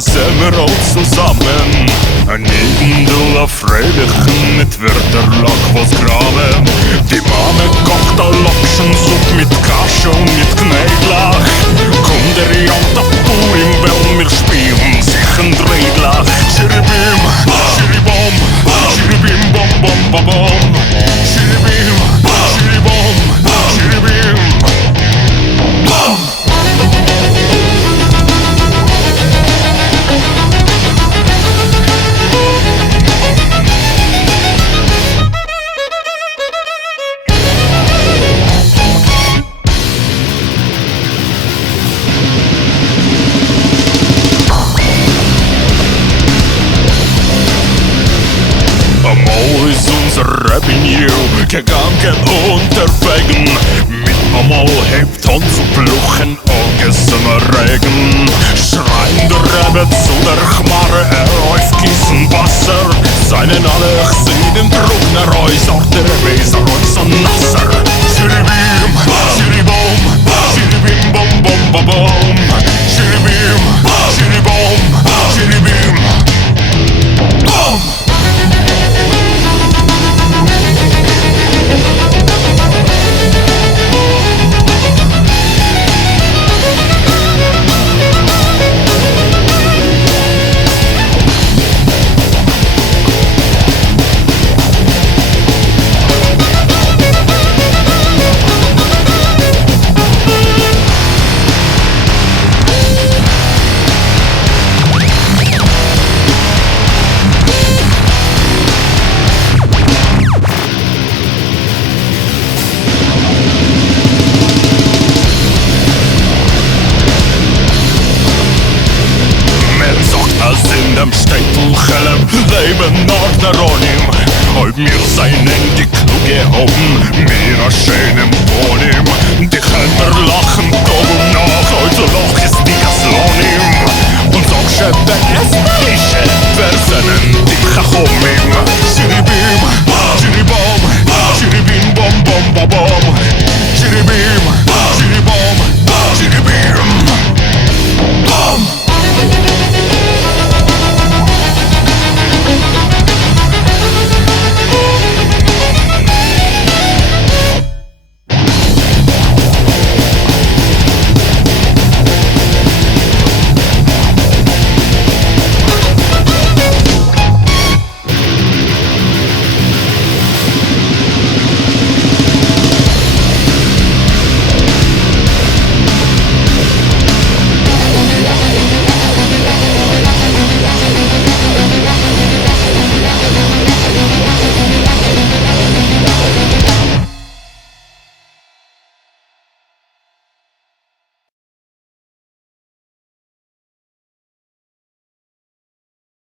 sind wir auch zusammen. Neben der Fröhlichen mit Wörterlack was graben. Die Mame kocht a Lokschensupp mit Kasche und mit Knädlach. Kommt der Janta Purim, weil wir spielen sich ein Dreidlach. Tshiribim Tshiribom, Tshiribim bom bom bom bom. Tshiribim Tshiribom, Tshiribim bom. Revenue gegangen unterwegen. Mit einmal hebt Hand zu Pluchen, Augen Regen. Schreien der Rebbe zu der Chmare, läuft Kissen Wasser. Seinen alle Chsiden trug nach Reus, auch der Rebbe ist Reus und Nasser. Tshiribim Tshiribom, Tshiribim bom bom bom bom. Tshiribim Tshiribom, Tshiribim bom. Leben nach der Ronim, halb mir seinen die Kluge oben, mir a schönem Wohnim. Die Kinder lachen kommen nach, also noch ist die Gaslonim. Und sag schon, wenn es nicht, wer seinen die Chachomim.